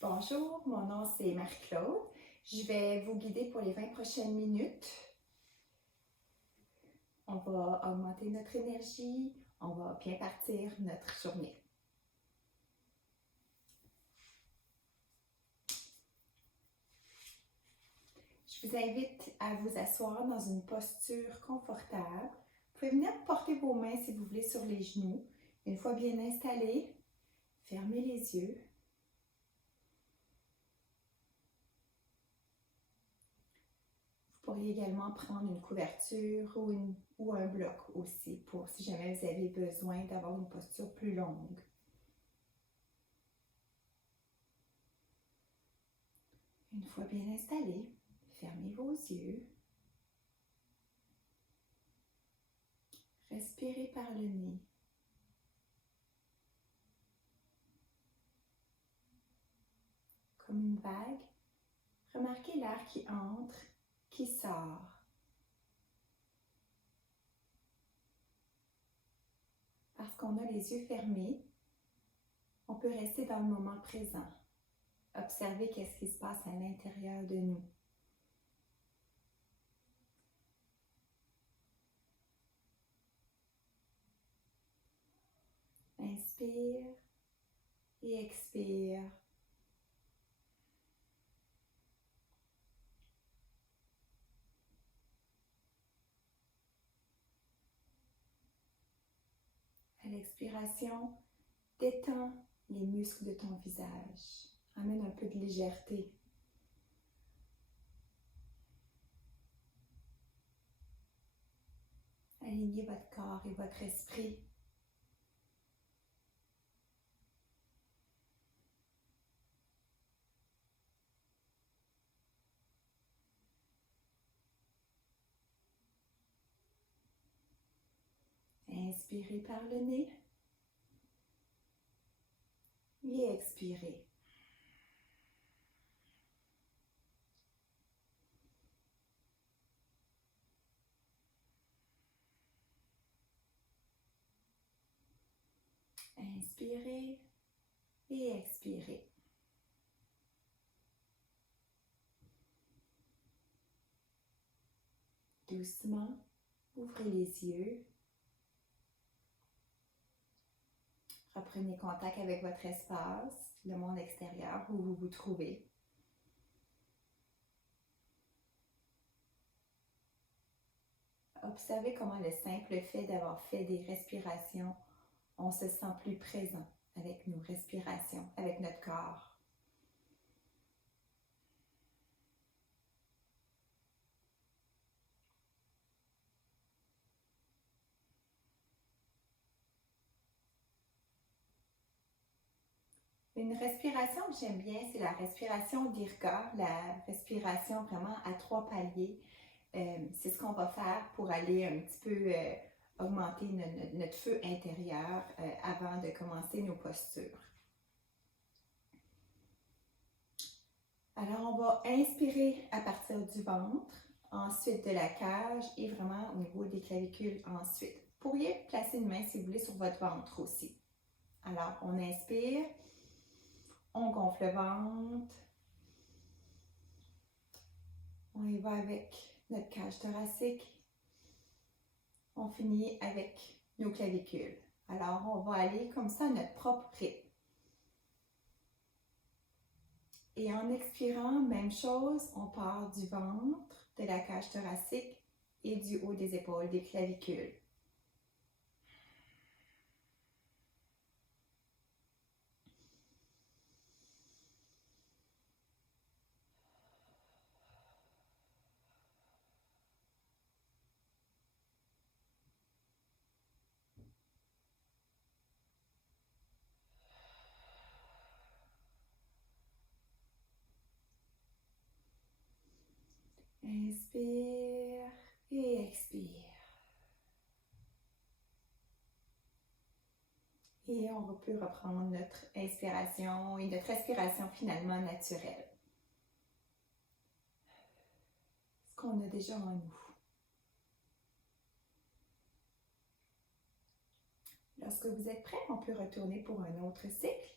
Bonjour, mon nom c'est Marie-Claude. Je vais vous guider pour les 20 prochaines minutes. On va augmenter notre énergie, on va bien partir notre journée. Je vous invite à vous asseoir dans une posture confortable. Vous pouvez venir porter vos mains si vous voulez sur les genoux. Une fois bien installés, fermez les yeux. Vous pourriez également prendre une couverture ou un bloc aussi pour si jamais vous avez besoin d'avoir une posture plus longue. Une fois bien installé, fermez vos yeux. Respirez par le nez. Comme une vague, remarquez l'air qui entre, qui sort. Parce qu'on a les yeux fermés, on peut rester dans le moment présent. Observer qu'est-ce qui se passe à l'intérieur de nous. Inspire et expire. À l'expiration, détends les muscles de ton visage. Amène un peu de légèreté. Alignez votre corps et votre esprit. Inspirez par le nez et expirez. Inspirez et expirez. Doucement, ouvrez les yeux. Reprenez contact avec votre espace, le monde extérieur où vous vous trouvez. Observez comment le simple fait d'avoir fait des respirations, on se sent plus présent avec nos respirations, avec notre corps. Une respiration que j'aime bien, c'est la respiration d'Irga, la respiration vraiment à 3 paliers. C'est ce qu'on va faire pour aller un petit peu augmenter notre feu intérieur avant de commencer nos postures. Alors, on va inspirer à partir du ventre, ensuite de la cage et vraiment au niveau des clavicules ensuite. Vous pourriez placer une main, si vous voulez, sur votre ventre aussi. Alors, on inspire, on gonfle le ventre, on y va avec notre cage thoracique, on finit avec nos clavicules. Alors, on va aller comme ça à notre propre rythme. Et en expirant, même chose, on part du ventre, de la cage thoracique et du haut des épaules, des clavicules. Inspire et expire. Et on peut reprendre notre inspiration et notre respiration finalement naturelle. Ce qu'on a déjà en nous. Lorsque vous êtes prêt, on peut retourner pour un autre cycle.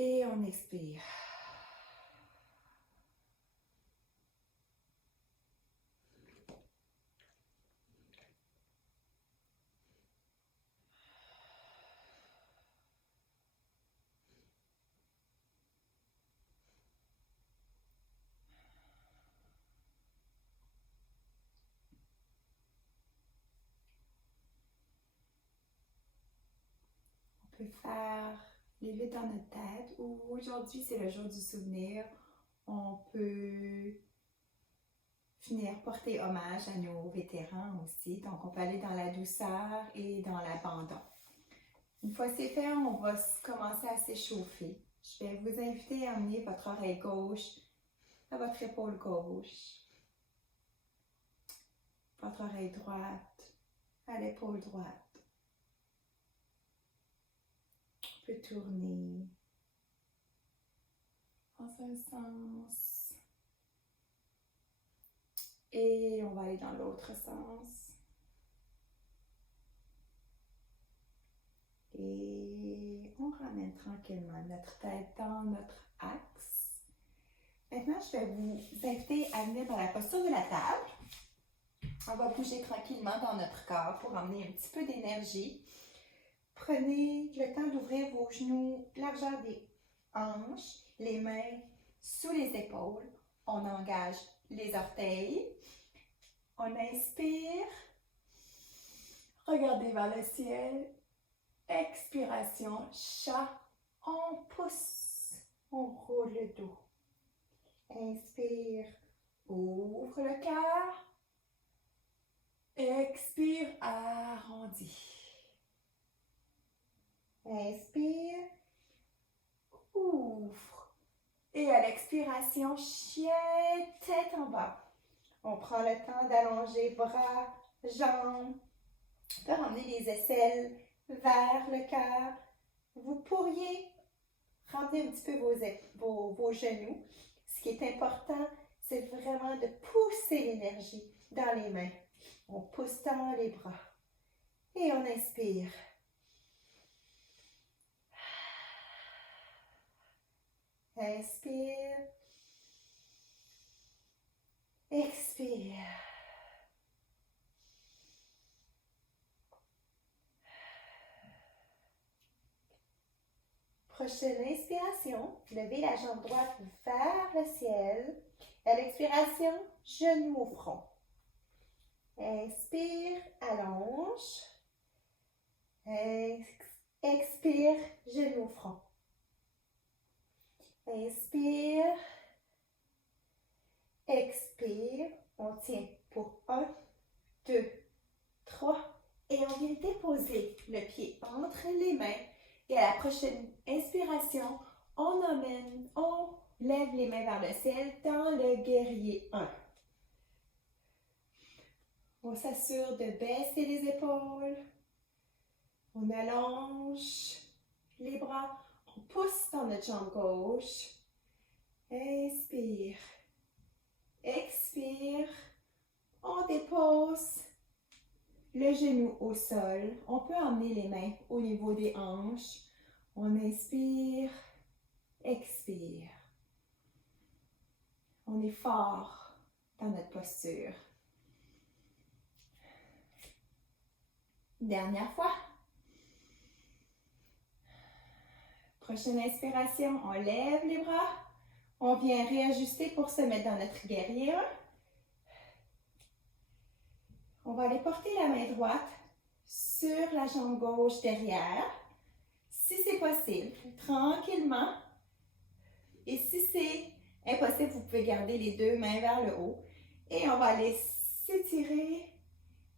Et on expire. On peut faire les 8 dans notre tête ou aujourd'hui c'est le jour du souvenir. On peut venir porter hommage à nos vétérans aussi. Donc on peut aller dans la douceur et dans l'abandon. Une fois c'est fait, on va commencer à s'échauffer. Je vais vous inviter à amener votre oreille gauche à votre épaule gauche, votre oreille droite à l'épaule droite. On peut tourner dans un sens et on va aller dans l'autre sens. Et on ramène tranquillement notre tête dans notre axe. Maintenant, je vais vous inviter à venir dans la posture de la table. On va bouger tranquillement dans notre corps pour emmener un petit peu d'énergie. Prenez le temps d'ouvrir vos genoux, largeur des hanches, les mains sous les épaules. On engage les orteils. On inspire. Regardez vers le ciel. Expiration, chat. On pousse. On roule le dos. Inspire. Ouvre le cœur. Expire, arrondi. Inspire, ouvre. Et à l'expiration, chien, tête en bas. On prend le temps d'allonger bras, jambes, de ramener les aisselles vers le cœur. Vous pourriez ramener un petit peu vos genoux. Ce qui est important, c'est vraiment de pousser l'énergie dans les mains. On pousse dans les bras. Et on inspire. Inspire. Expire. Prochaine inspiration, levez la jambe droite vers le ciel. À l'expiration, genou au front. Inspire, allonge. Expire, genou au front. Inspire. Expire. On tient pour 1, 2, 3. Et on vient déposer le pied entre les mains. Et à la prochaine inspiration, on lève les mains vers le ciel dans le guerrier 1. On s'assure de baisser les épaules. On allonge les bras. On pousse dans notre jambe gauche. Inspire. Expire. On dépose le genou au sol. On peut emmener les mains au niveau des hanches. On inspire. Expire. On est fort dans notre posture. Dernière fois. Prochaine inspiration, on lève les bras. On vient réajuster pour se mettre dans notre guerrier 1. On va aller porter la main droite sur la jambe gauche derrière. Si c'est possible, tranquillement. Et si c'est impossible, vous pouvez garder les deux mains vers le haut. Et on va aller s'étirer.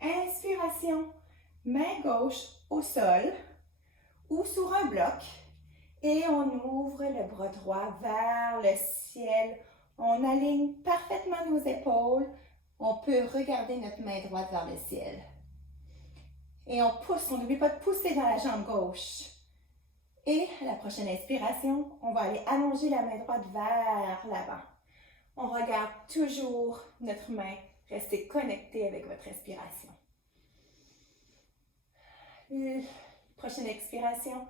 Inspiration, main gauche au sol ou sur un bloc. Et on ouvre le bras droit vers le ciel. On aligne parfaitement nos épaules. On peut regarder notre main droite vers le ciel. Et on pousse, on n'oublie pas de pousser dans la jambe gauche. Et à la prochaine inspiration, on va aller allonger la main droite vers l'avant. On regarde toujours notre main, restez connecté avec votre respiration. Prochaine expiration,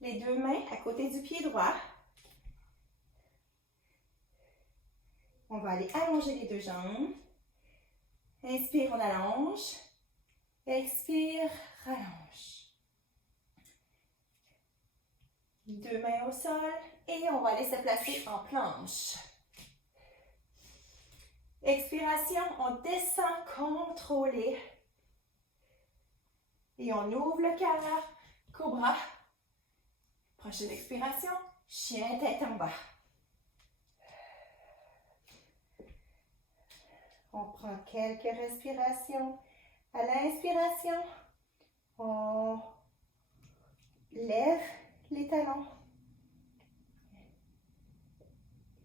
les deux mains à côté du pied droit. On va aller allonger les deux jambes. Inspire, on allonge. Expire, rallonge. Deux mains au sol et on va aller se placer en planche. Expiration, on descend contrôlé. Et on ouvre le cœur, cobra. Prochaine expiration, chien tête en bas. On prend quelques respirations. À l'inspiration, on lève les talons.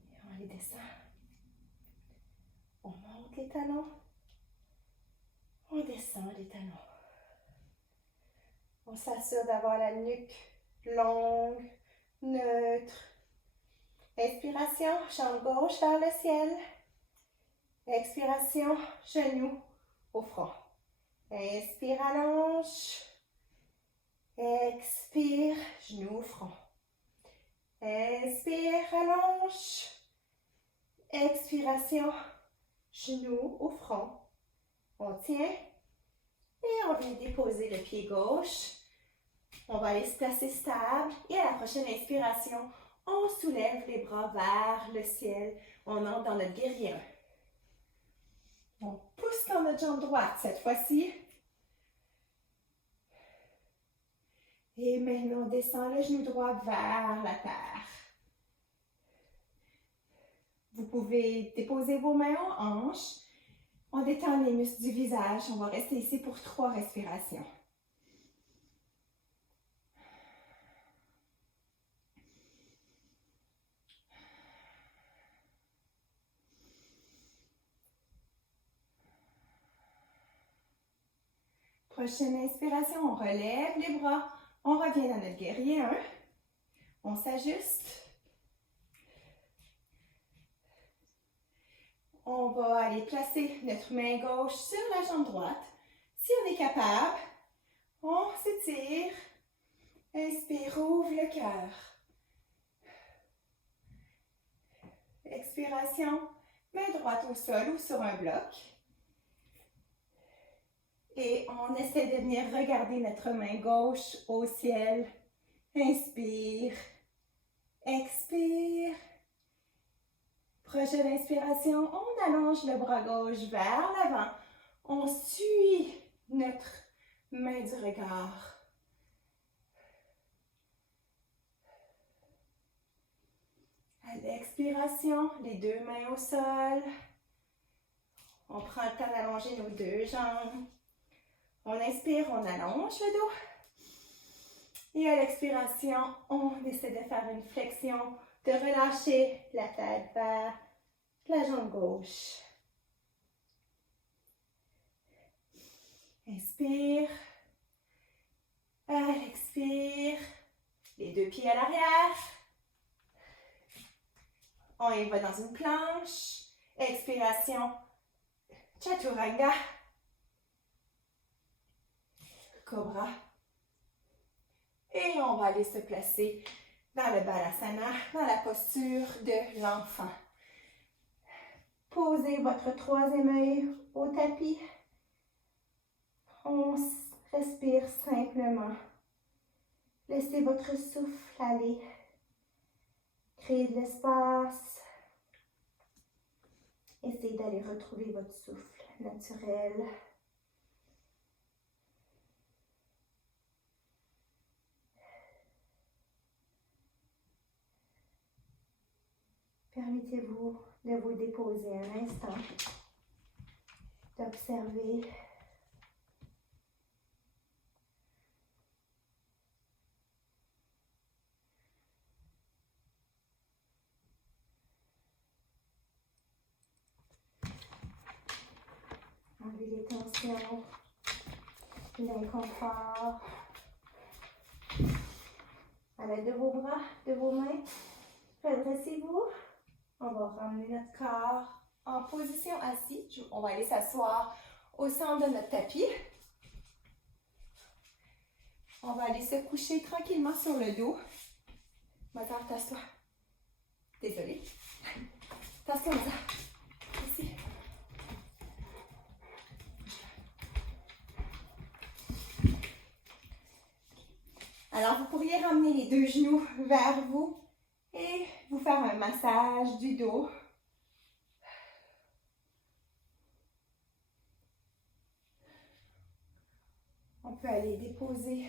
Et on les descend. On monte les talons. On descend les talons. On s'assure d'avoir la nuque longue, neutre. Inspiration, jambe gauche vers le ciel. Expiration, genou au front. Inspire, allonge. Expire, genou au front. Inspire, allonge. Expiration, genou au front. On tient et on vient déposer le pied gauche. On va aller se placer stable et à la prochaine inspiration, on soulève les bras vers le ciel. On entre dans notre guerrier 1. On pousse dans notre jambe droite cette fois-ci. Et maintenant, on descend le genou droit vers la terre. Vous pouvez déposer vos mains aux hanches. On détend les muscles du visage. On va rester ici pour 3 respirations. Prochaine inspiration, on relève les bras. On revient dans notre guerrier 1. On s'ajuste. On va aller placer notre main gauche sur la jambe droite. Si on est capable, on s'étire. Inspire, ouvre le cœur. Expiration, main droite au sol ou sur un bloc. Et on essaie de venir regarder notre main gauche au ciel. Inspire, expire. Prochaine inspiration, on allonge le bras gauche vers l'avant. On suit notre main du regard. À l'expiration, les deux mains au sol. On prend le temps d'allonger nos deux jambes. On inspire, on allonge le dos. Et à l'expiration, on essaie de faire une flexion, de relâcher la tête vers la jambe gauche. Inspire. À l'expire, les deux pieds à l'arrière. On y va dans une planche. Expiration, chaturanga. Cobra. Et on va aller se placer dans le Balasana, dans la posture de l'enfant. Posez votre troisième œil au tapis. On respire simplement. Laissez votre souffle aller. Créez de l'espace. Essayez d'aller retrouver votre souffle naturel. Permettez-vous de vous déposer un instant, d'observer. Enlevez les tensions, l'inconfort. À l'aide de vos bras, de vos mains, redressez-vous. On va ramener notre corps en position assise. On va aller s'asseoir au centre de notre tapis. On va aller se coucher tranquillement sur le dos. Moteur, t'assois. Désolée. T'assois, Moteur. Alors, vous pourriez ramener les deux genoux vers vous et vous faire un massage du dos. On peut aller déposer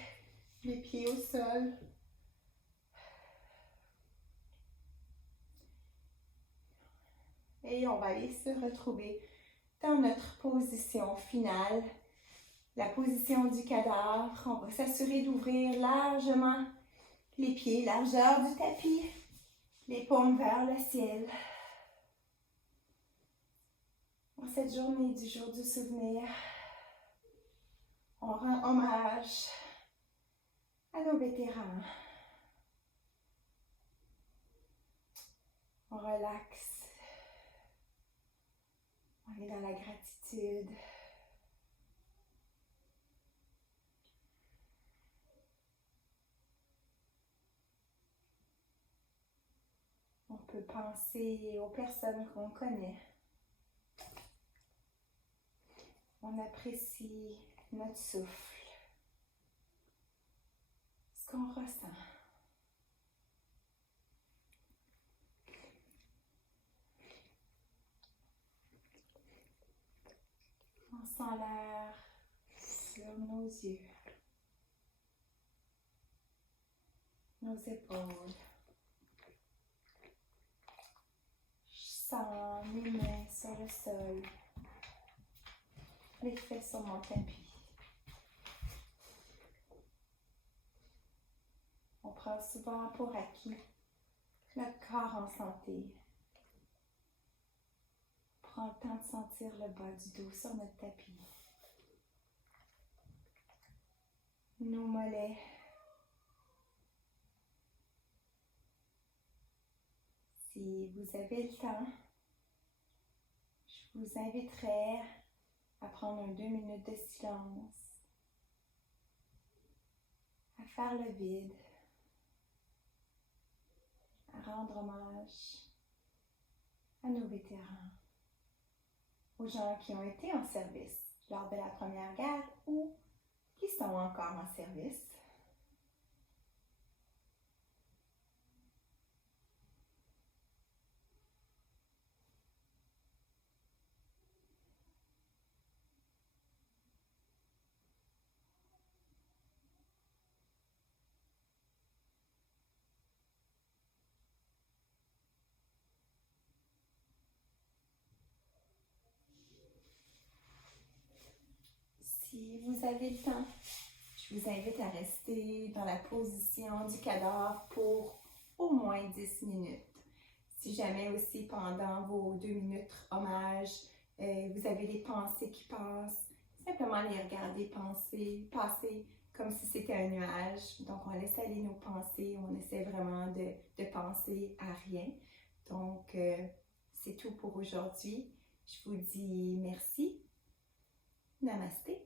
les pieds au sol. Et on va aller se retrouver dans notre position finale, la position du cadavre. On va s'assurer d'ouvrir largement les pieds, largeur du tapis, les paumes vers le ciel. En cette journée du jour du souvenir, on rend hommage à nos vétérans. On relaxe. On est dans la gratitude. On peut penser aux personnes qu'on connaît. On apprécie notre souffle, ce qu'on ressent. On sent l'air sur nos yeux, nos épaules. Je sens mes mains sur le sol, les fesses sur mon tapis. On prend souvent pour acquis notre corps en santé. Prends le temps de sentir le bas du dos sur notre tapis. Nos mollets. Si vous avez le temps, je vous inviterai à prendre 2 minutes de silence, à faire le vide, à rendre hommage à nos vétérans, aux gens qui ont été en service lors de la Première Guerre ou qui sont encore en service. Si vous avez le temps, je vous invite à rester dans la position du cadavre pour au moins 10 minutes. Si jamais aussi pendant vos 2 minutes hommage, vous avez des pensées qui passent, simplement les regarder passer comme si c'était un nuage. Donc on laisse aller nos pensées, on essaie vraiment de penser à rien. Donc c'est tout pour aujourd'hui. Je vous dis merci. Namasté.